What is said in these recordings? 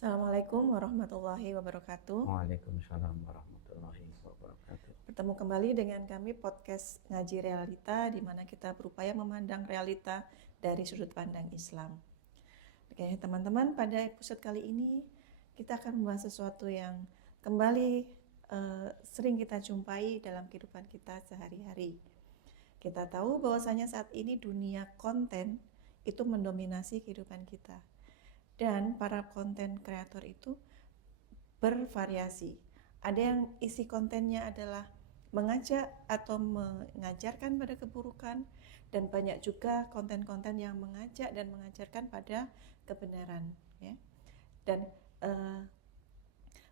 Assalamualaikum warahmatullahi wabarakatuh. Waalaikumsalam warahmatullahi wabarakatuh. Bertemu kembali dengan kami podcast Ngaji Realita, di mana kita berupaya memandang realita dari sudut pandang Islam. Oke, teman-teman, pada episode kali ini kita akan membahas sesuatu yang kembali sering kita jumpai dalam kehidupan kita sehari-hari. Kita tahu bahwasanya saat ini dunia konten itu mendominasi kehidupan kita. Dan para konten kreator itu bervariasi. Ada yang isi kontennya adalah mengajak atau mengajarkan pada keburukan, dan banyak juga konten-konten yang mengajak dan mengajarkan pada kebenaran, ya. Dan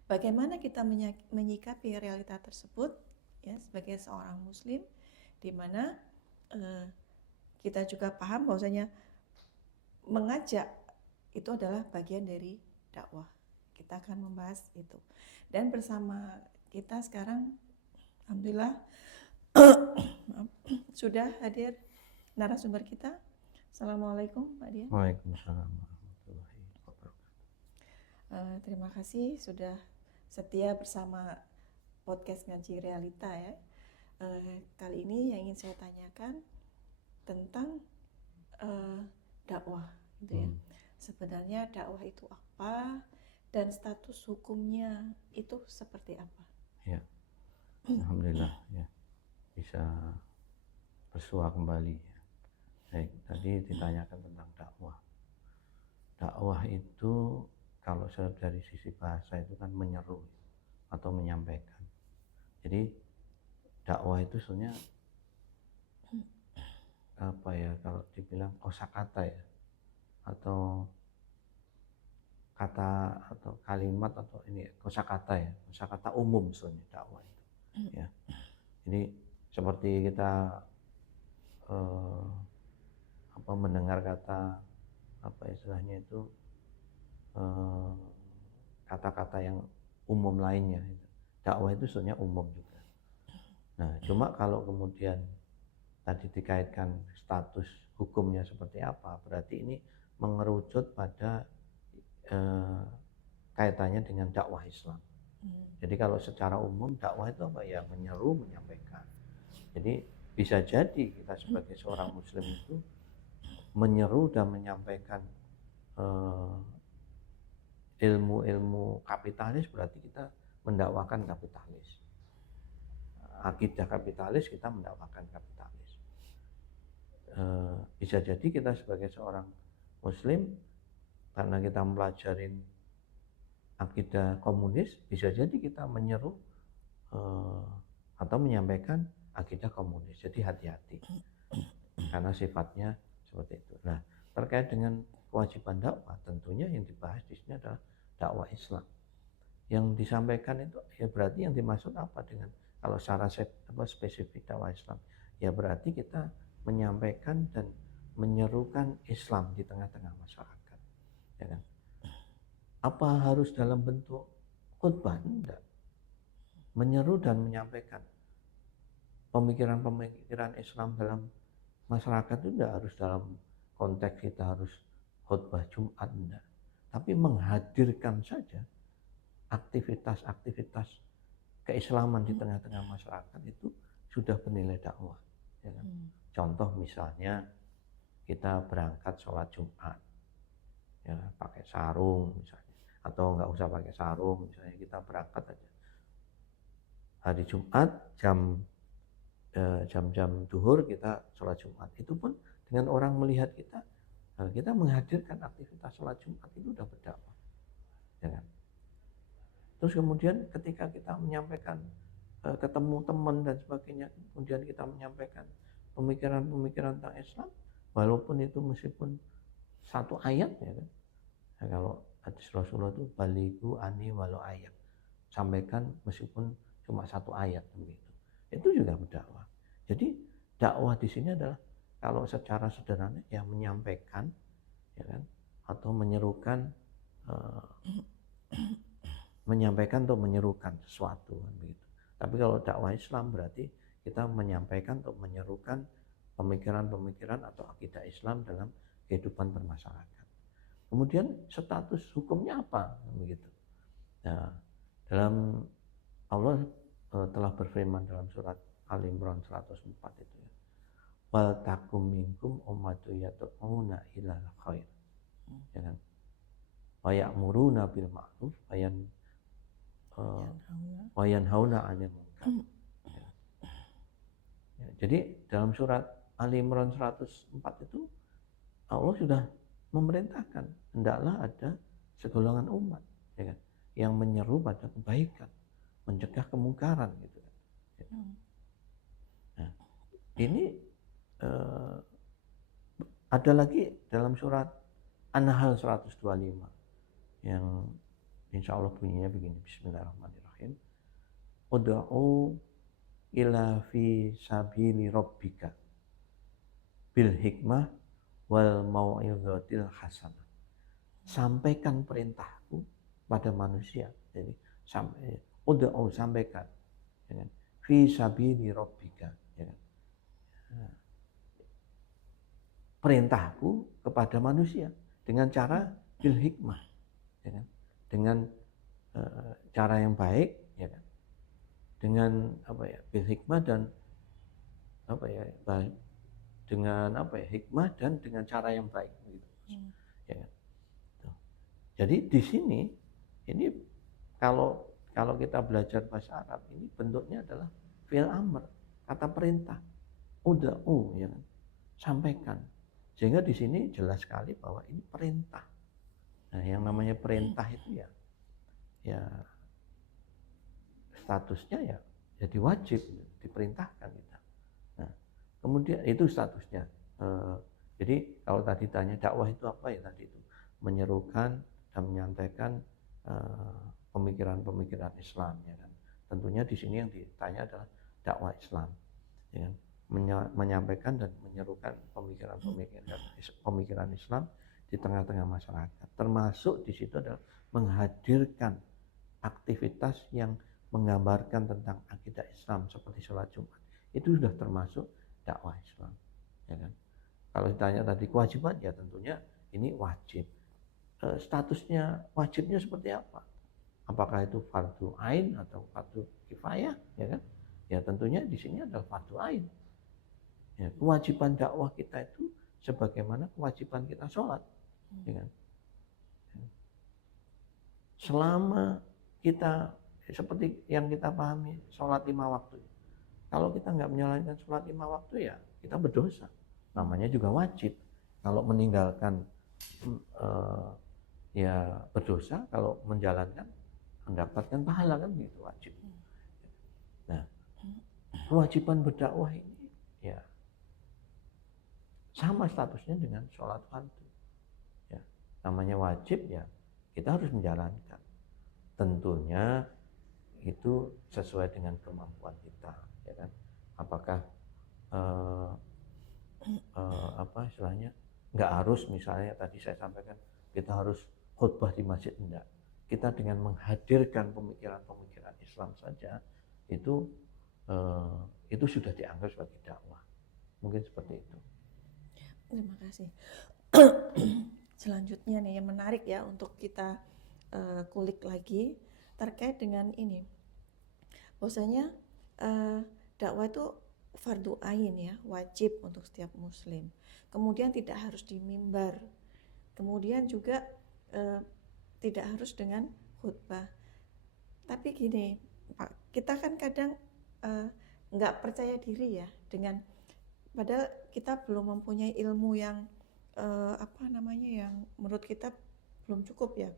bagaimana kita menyikapi realita tersebut, ya, sebagai seorang muslim, di mana kita juga paham bahwasanya mengajak itu adalah bagian dari dakwah. Kita akan membahas itu. Dan bersama kita sekarang, alhamdulillah, sudah hadir narasumber kita. Assalamualaikum Pak Dian. Waalaikumsalam warahmatullahi wabarakatuh. Terima kasih sudah setia bersama podcast Ngaji Realita, ya. Kali ini yang ingin saya tanyakan tentang dakwah, gitu ya. Sebenarnya dakwah itu apa dan status hukumnya itu seperti apa? Ya, alhamdulillah ya bisa bersua kembali. Baik, tadi ditanyakan tentang dakwah. Dakwah itu kalau dari sisi bahasa itu kan menyeru atau menyampaikan. Jadi dakwah itu sebenarnya apa ya, kalau dibilang kosakata ya, atau kata atau kalimat atau ini kosakata ya, kosakata umum sebenarnya dakwah itu ya. Jadi seperti kita mendengar kata apa istilahnya itu kata-kata yang umum lainnya, dakwah itu sebenarnya umum juga. Nah, cuma kalau kemudian tadi dikaitkan status hukumnya seperti apa, berarti ini mengerucut pada kaitannya dengan dakwah Islam. Jadi kalau secara umum dakwah itu apa ya, menyeru, menyampaikan. Jadi bisa jadi kita sebagai seorang muslim itu menyeru dan menyampaikan ilmu-ilmu kapitalis, berarti kita mendakwakan kapitalis. Akidah kapitalis, kita mendakwakan kapitalis. Bisa jadi kita sebagai seorang muslim, karena kita mempelajari akidah komunis, bisa jadi kita menyeru atau menyampaikan akidah komunis. Jadi hati-hati karena sifatnya seperti itu. Nah, terkait dengan kewajiban dakwah, tentunya yang dibahas di sini adalah dakwah Islam. Yang disampaikan itu ya berarti yang dimaksud apa dengan kalau secara spesifik dakwah Islam? Ya berarti kita menyampaikan dan menyerukan Islam di tengah-tengah masyarakat, ya kan? Apa harus dalam bentuk khutbah? Enggak. Menyeru dan menyampaikan pemikiran-pemikiran Islam dalam masyarakat itu enggak harus dalam konteks kita harus khutbah Jumat, enggak. Tapi menghadirkan saja aktivitas-aktivitas keislaman di tengah-tengah masyarakat itu sudah bernilai dakwah, ya kan? Contoh misalnya kita berangkat sholat Jumat, ya, pakai sarung misalnya, atau nggak usah pakai sarung, misalnya kita berangkat aja hari Jumat jam duhur kita sholat Jumat, itu pun dengan orang melihat kita menghadirkan aktivitas sholat Jumat, itu udah berdakwah, ya kan? Terus kemudian ketika kita menyampaikan ketemu teman dan sebagainya, kemudian kita menyampaikan pemikiran-pemikiran tentang Islam, walaupun itu meskipun satu ayat, ya kan? Nah, kalau hadis Rasulullah itu balighu ani walau ayat, sampaikan meskipun cuma satu ayat begitu, itu juga berdakwah. Jadi dakwah di sini adalah kalau secara sederhana ya menyampaikan, ya kan, atau menyerukan menyampaikan atau menyerukan sesuatu kan begitu. Tapi kalau dakwah Islam berarti kita menyampaikan atau menyerukan pemikiran-pemikiran atau akidah Islam dalam kehidupan bermasyarakat. Kemudian status hukumnya apa? Begitu. Nah, dalam Allah telah berfirman dalam surat Al Imran 104 itu ya. Wal takum minkum ummatun yad'una ilal khair. Ya kan? Wa ya'muruna bil ma'ruf wa yanhauna 'anil munkar. Ya, jadi dalam surat Ali Imran 104 itu Allah sudah memerintahkan hendaklah ada segolongan umat ya kan, yang menyeru pada kebaikan, mencegah kemungkaran gitu kan. Nah, ini ada lagi dalam surat An-Nahl 125 yang insya Allah bunyinya begini, Bismillahirrahmanirrahim. Ud'u ila fi sabili rabbika bil hikmah wal mau'izatil hasanah. Sampaikan perintahku pada manusia. Jadi sampaikan ya kan? Fi sabili rabbika ya kan? Perintahku kepada manusia dengan cara bil hikmah ya kan? Dengan cara yang baik ya kan? Dengan bil hikmah dan baik dengan hikmah dan dengan cara yang baik gitu. Ya kan? Jadi di sini ini kalau kita belajar bahasa Arab ini bentuknya adalah fi'il amr, kata perintah. Ud'u ya kan? Sampaikan. Sehingga di sini jelas sekali bahwa ini perintah. Nah, yang namanya perintah itu ya statusnya ya jadi wajib, diperintahkan kita. Nah, kemudian itu statusnya. Jadi kalau tadi tanya dakwah itu apa ya tadi itu menyerukan dan menyampaikan pemikiran-pemikiran Islam ya kan. Tentunya di sini yang ditanya adalah dakwah Islam ya kan. Menyampaikan dan menyerukan pemikiran Islam di tengah-tengah masyarakat. Termasuk di situ adalah menghadirkan aktivitas yang menggambarkan tentang akidah Islam seperti sholat Jumat. Itu sudah termasuk dakwah Islam ya kan. Kalau ditanya tadi kewajiban ya tentunya ini wajib. Statusnya wajibnya seperti apa? Apakah itu fardu ain atau fardu kifayah ya kan? Ya tentunya di sini adalah fardu ain. Ya, kewajiban dakwah kita itu sebagaimana kewajiban kita sholat ya kan? Selama kita seperti yang kita pahami sholat 5 waktu, kalau kita nggak menjalankan sholat 5 waktu ya kita berdosa, namanya juga wajib. Kalau meninggalkan ya berdosa, kalau menjalankan mendapatkan pahala kan gitu, wajib. Nah, kewajiban berdakwah ini ya sama statusnya dengan sholat fardu. Ya, namanya wajib ya kita harus menjalankan. Tentunya itu sesuai dengan kemampuan kita, ya kan? Apakah istilahnya nggak harus misalnya tadi saya sampaikan kita harus khutbah di masjid, enggak. Kita dengan menghadirkan pemikiran-pemikiran Islam saja itu sudah dianggap sebagai dakwah. Mungkin seperti itu. Terima kasih. Selanjutnya nih yang menarik ya untuk kita kulik lagi terkait dengan ini. Bahwasanya dakwah itu fardu ain ya, wajib untuk setiap muslim. Kemudian tidak harus di mimbar. Kemudian juga tidak harus dengan khutbah. Tapi gini, Pak, kita kan kadang nggak percaya diri ya dengan padahal kita belum mempunyai ilmu yang yang menurut kita belum cukup ya,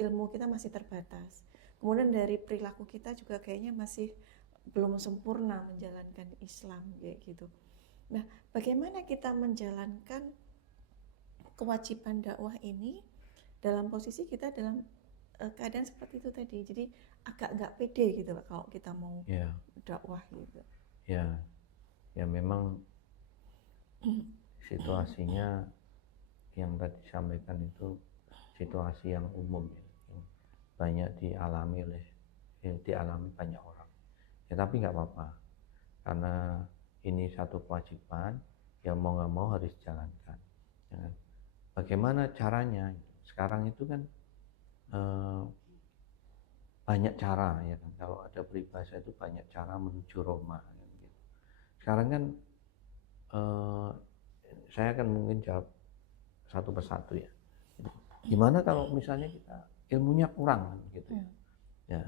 ilmu kita masih terbatas. Kemudian dari perilaku kita juga kayaknya masih belum sempurna menjalankan Islam kayak gitu. Nah, bagaimana kita menjalankan kewajiban dakwah ini dalam posisi kita dalam keadaan seperti itu tadi. Jadi agak nggak pede gitu Pak kalau kita mau dakwah gitu. Ya memang situasinya yang tadi disampaikan itu situasi yang umum ya, yang banyak dialami banyak orang. Ya tapi nggak apa-apa, karena ini satu kewajiban yang mau nggak mau harus dijalankan. Ya. bagaimana caranya? Sekarang itu kan banyak cara ya kan. Kalau ada peribahasa itu banyak cara menuju Roma kan, gitu. Sekarang kan saya akan mungkin jawab satu persatu ya. Gimana kalau misalnya kita ilmunya kurang gitu ya. Ya,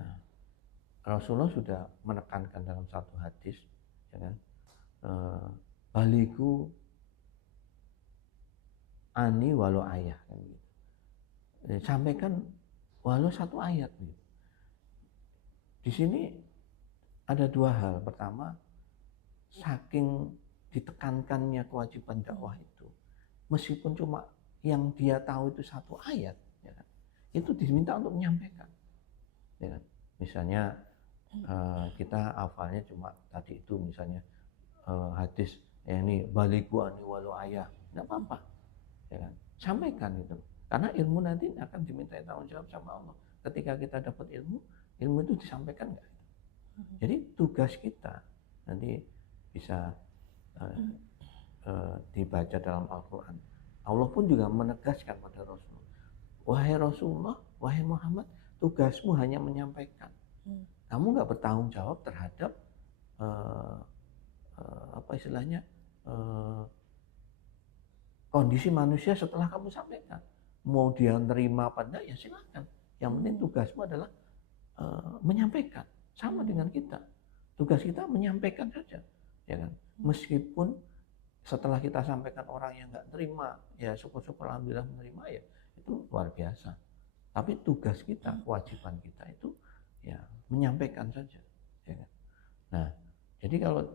Rasulullah sudah menekankan dalam satu hadis ya kan. Baligu ani walau ayah kan gitu. Sampaikan walau satu ayat gitu. Di sini ada dua hal. Pertama, saking ditekankannya kewajiban dakwah itu, meskipun cuma yang dia tahu itu satu ayat, ya kan, itu diminta untuk menyampaikan. Ya kan? Misalnya kita hafalnya cuma tadi itu misalnya hadis ini baligu ani walau ayah, nggak apa-apa, ya kan? Sampaikan itu, karena ilmu nanti akan diminta tanggung jawab sama Allah. Ketika kita dapat ilmu itu disampaikan nggak? Jadi tugas kita nanti bisa dibaca dalam Al-Quran. Allah pun juga menegaskan pada Rasulullah, wahai Rasulullah, wahai Muhammad, tugasmu hanya menyampaikan. Kamu nggak bertanggung jawab terhadap apa istilahnya kondisi manusia setelah kamu sampaikan. Mau dia nerima apa enggak ya silakan. Yang penting tugasmu adalah menyampaikan. Sama dengan kita, tugas kita menyampaikan saja, ya kan. Meskipun setelah kita sampaikan orang yang nggak terima, ya syukur-syukur alhamdulillah menerima, ya itu luar biasa. Tapi tugas kita, kewajiban kita itu ya menyampaikan saja, ya kan. Nah, jadi kalau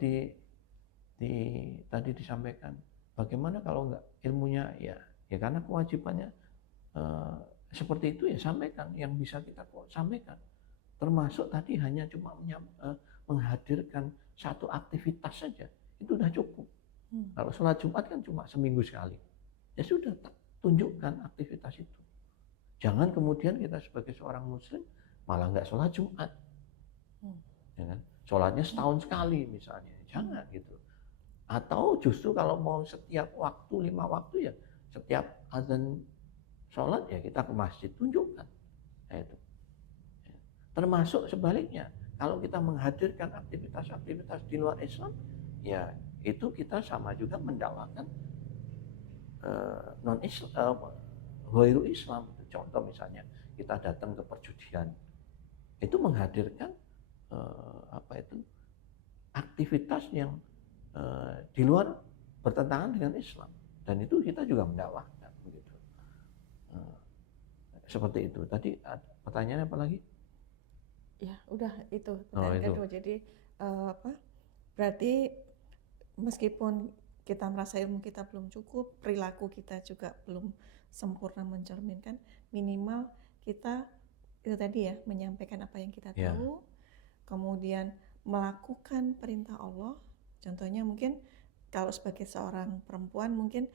tadi disampaikan, bagaimana kalau nggak ilmunya, ya karena kewajibannya seperti itu, ya sampaikan yang bisa kita sampaikan. Termasuk tadi hanya cuma menghadirkan satu aktivitas saja, itu sudah cukup. Kalau sholat Jumat kan cuma seminggu sekali, ya sudah, tunjukkan aktivitas itu. Jangan kemudian kita sebagai seorang muslim malah nggak sholat Jumat, ya kan? Sholatnya setahun sekali misalnya, jangan gitu. Atau justru kalau mau setiap waktu 5 waktu, ya setiap azan sholat ya kita ke masjid, tunjukkan. Nah, itu. Termasuk sebaliknya, kalau kita menghadirkan aktivitas-aktivitas di luar Islam, ya itu kita sama juga mendakwakan non-Islam, ghairu Islam. Contoh misalnya kita datang ke perjudian, itu menghadirkan aktivitas yang di luar bertentangan dengan Islam, dan itu kita juga mendakwahkan begitu. Seperti itu. Tadi pertanyaannya apa lagi? Ya udah itu pertanyaan kedua. Jadi berarti meskipun kita merasa ilmu kita belum cukup, perilaku kita juga belum sempurna mencerminkan, minimal kita itu tadi ya, menyampaikan apa yang kita tahu, kemudian melakukan perintah Allah. Contohnya mungkin kalau sebagai seorang perempuan mungkin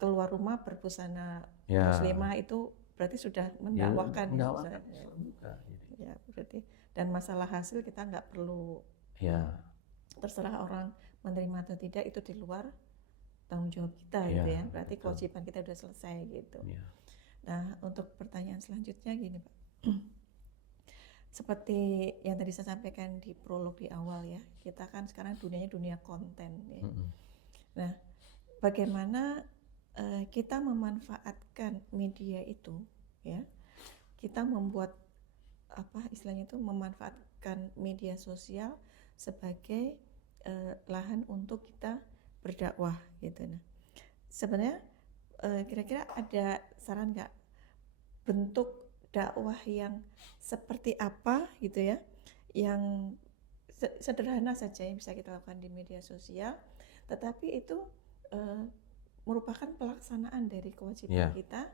keluar rumah berbusana muslimah, itu berarti sudah mendakwakan ya berarti. Dan masalah hasil kita nggak perlu terserah orang menerima atau tidak, itu di luar tanggung jawab kita gitu ya. Berarti betul. Kewajiban kita udah selesai gitu. Nah, untuk pertanyaan selanjutnya gini Pak, seperti yang tadi saya sampaikan di prolog di awal ya, kita kan sekarang dunianya dunia konten ya. Nah, bagaimana kita memanfaatkan media itu ya, kita membuat apa istilahnya itu, memanfaatkan media sosial sebagai lahan untuk kita berdakwah gitu. Nah, sebenarnya kira-kira ada saran nggak bentuk dakwah yang seperti apa gitu ya, yang sederhana saja yang bisa kita lakukan di media sosial, tetapi itu merupakan pelaksanaan dari kewajiban kita,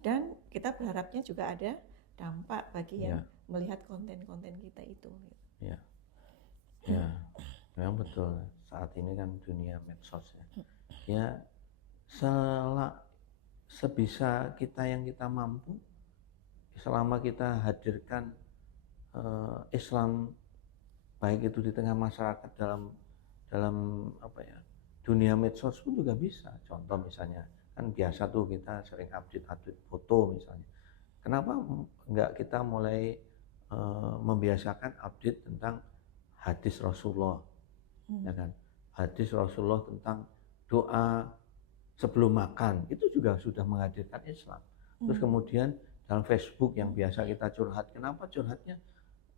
dan kita berharapnya juga ada dampak bagi yang melihat konten-konten kita itu. Ya, memang betul. Saat ini kan dunia medsos ya. Sebisa kita yang kita mampu, selama kita hadirkan Islam baik itu di tengah masyarakat dalam dunia medsos pun juga bisa. Contoh misalnya kan biasa tuh kita sering update foto misalnya. Kenapa enggak kita mulai membiasakan update tentang hadis Rasulullah, ya kan? Hadis Rasulullah tentang doa sebelum makan itu juga sudah menghadirkan Islam. Terus kemudian dalam Facebook yang biasa kita curhat, kenapa curhatnya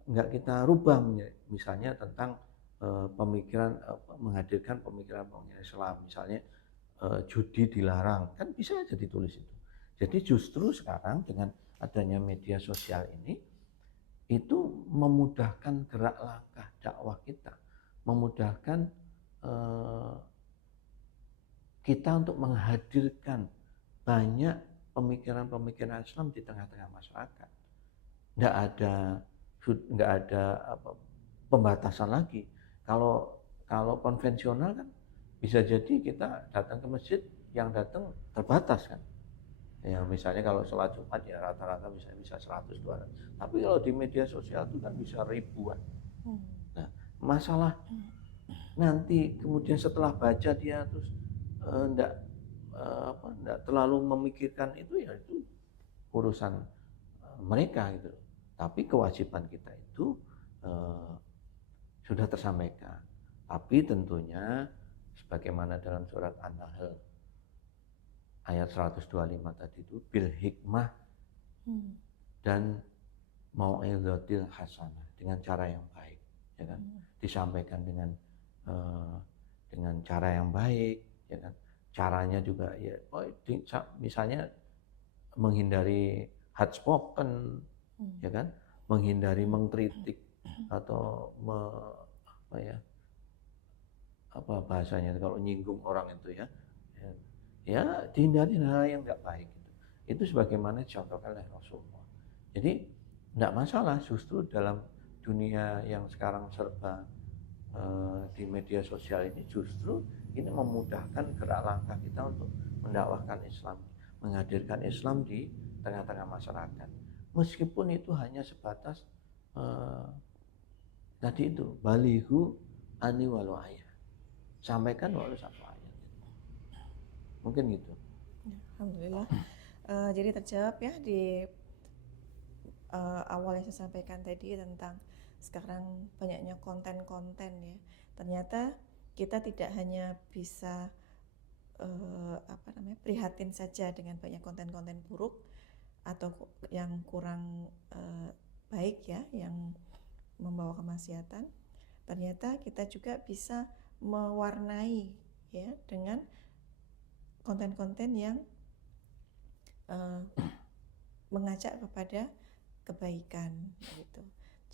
enggak kita rubah misalnya tentang pemikiran menghadirkan pemikiran Islam, misalnya judi dilarang, kan bisa aja ditulis itu. Jadi justru sekarang dengan adanya media sosial ini itu memudahkan gerak langkah dakwah kita, memudahkan kita untuk menghadirkan banyak pemikiran-pemikiran Islam di tengah-tengah masyarakat. Nggak ada pembatasan lagi. Kalau konvensional kan bisa jadi kita datang ke masjid yang datang terbatas kan. Ya misalnya kalau sholat Jumat ya rata-rata bisa 100-200. Tapi kalau di media sosial itu kan bisa ribuan. Nah, masalah nanti kemudian setelah baca dia terus enggak terlalu memikirkan itu, ya itu urusan mereka gitu. Tapi kewajiban kita itu sudah tersampaikan. Tapi tentunya sebagaimana dalam surat An-Nahl ayat 125 tadi itu bil hikmah dan mau'izatil hasanah, dengan cara yang baik, ya kan? Disampaikan dengan cara yang baik, ya kan? Caranya juga ya misalnya menghindari hard spoken, ya kan? Menghindari mengkritik atau apa bahasanya kalau nyinggung orang itu ya dihindari hal yang nggak baik itu sebagaimana dicontohkan oleh Rasulullah. Jadi nggak masalah, justru dalam dunia yang sekarang serba di media sosial ini justru ini memudahkan gerak langkah kita untuk mendakwahkan Islam, menghadirkan Islam di tengah-tengah masyarakat. Meskipun itu hanya sebatas tadi itu balihu ani walau ayat, sampaikan walau satu ayat. Mungkin gitu. Alhamdulillah. Jadi terjawab ya di awal yang saya sampaikan tadi tentang sekarang banyaknya konten-konten ya. Ternyata kita tidak hanya bisa prihatin saja dengan banyak konten-konten buruk atau yang kurang baik ya, yang membawa kemaksiatan. Ternyata kita juga bisa mewarnai ya dengan konten-konten yang mengajak kepada kebaikan gitu.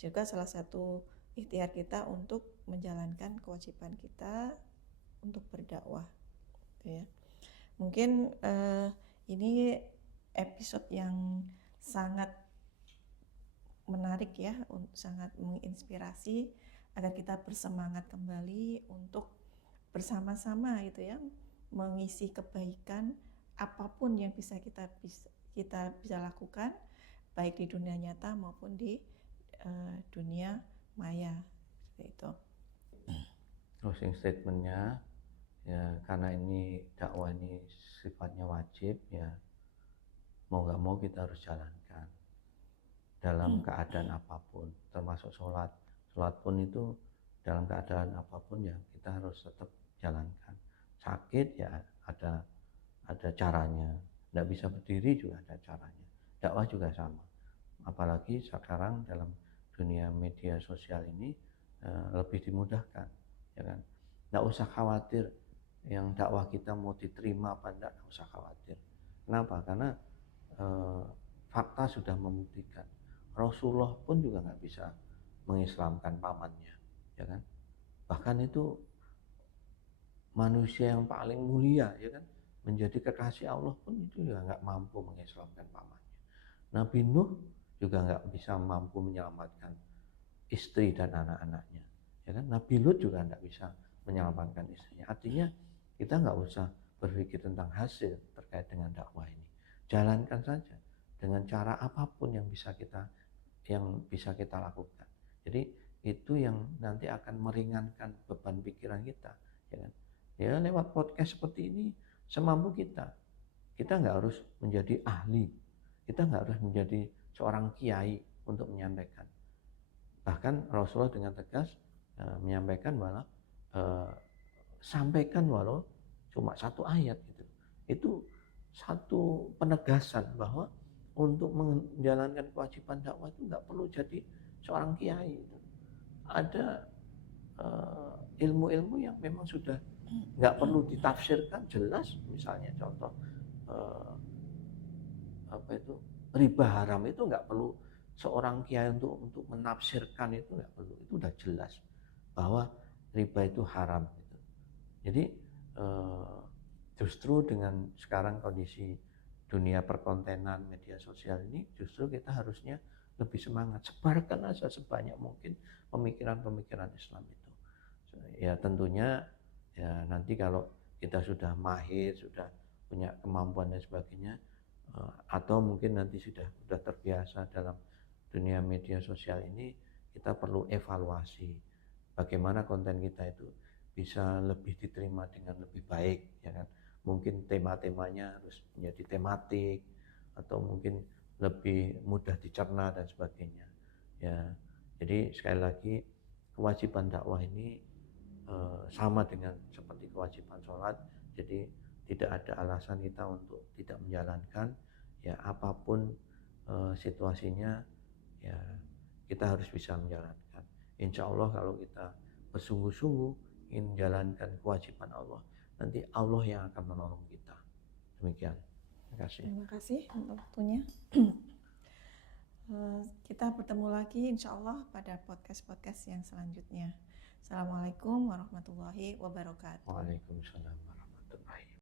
Juga salah satu ikhtiar kita untuk menjalankan kewajiban kita untuk berdakwah gitu ya. Mungkin ini episode yang sangat menarik ya, sangat menginspirasi agar kita bersemangat kembali untuk bersama-sama gitu ya, mengisi kebaikan apapun yang bisa kita lakukan, baik di dunia nyata maupun di dunia maya, seperti itu. Closing statementnya ya, karena ini dakwah ini sifatnya wajib ya, mau nggak mau kita harus jalankan dalam keadaan apapun, termasuk sholat pun itu dalam keadaan apapun ya kita harus tetap jalankan. Sakit ya ada caranya, nggak bisa berdiri juga ada caranya. Dakwah juga sama, apalagi sekarang dalam dunia media sosial ini lebih dimudahkan, ya kan? Nggak usah khawatir yang dakwah kita mau diterima apa enggak usah khawatir. Kenapa? Karena fakta sudah membuktikan Rasulullah pun juga nggak bisa mengislamkan pamannya, ya kan? Bahkan itu manusia yang paling mulia, ya kan, menjadi kekasih Allah pun itu juga nggak mampu mengislamkan pamannya. Nabi Nuh juga nggak bisa mampu menyelamatkan istri dan anak-anaknya, ya kan? Nabi Lut juga nggak bisa menyelamatkan istrinya. Artinya kita nggak usah berpikir tentang hasil terkait dengan dakwah ini. Jalankan saja dengan cara apapun yang bisa kita lakukan. Jadi itu yang nanti akan meringankan beban pikiran kita, ya kan? Ya lewat podcast seperti ini semampu kita, kita nggak harus menjadi ahli, kita nggak harus menjadi seorang kiai untuk menyampaikan. Bahkan Rasulullah dengan tegas menyampaikan bahwa sampaikan walau cuma satu ayat gitu. Itu satu penegasan bahwa untuk menjalankan kewajiban dakwah itu nggak perlu jadi seorang kiai. Ada ilmu-ilmu yang memang sudah nggak perlu ditafsirkan, jelas. Misalnya contoh riba haram itu nggak perlu seorang kiai untuk menafsirkan, itu nggak perlu, itu udah jelas bahwa riba itu haram gitu. Jadi justru dengan sekarang kondisi dunia perkontenan media sosial ini, justru kita harusnya lebih semangat, sebarkan aja sebanyak mungkin pemikiran-pemikiran Islam itu. Ya tentunya ya nanti kalau kita sudah mahir, sudah punya kemampuan dan sebagainya, atau mungkin nanti sudah terbiasa dalam dunia media sosial ini, kita perlu evaluasi bagaimana konten kita itu bisa lebih diterima dengan lebih baik, ya kan? Mungkin tema-temanya harus menjadi tematik, atau mungkin lebih mudah dicerna dan sebagainya. Ya, jadi sekali lagi kewajiban dakwah ini sama dengan seperti kewajiban sholat. Jadi tidak ada alasan kita untuk tidak menjalankan, ya apapun situasinya, ya kita harus bisa menjalankan. Insya Allah kalau kita bersungguh-sungguh ingin menjalankan kewajiban Allah, nanti Allah yang akan menolong kita. Demikian. Terima kasih. Terima kasih untuk waktunya. Kita bertemu lagi insya Allah pada podcast-podcast yang selanjutnya. Assalamualaikum warahmatullahi wabarakatuh. Waalaikumsalam.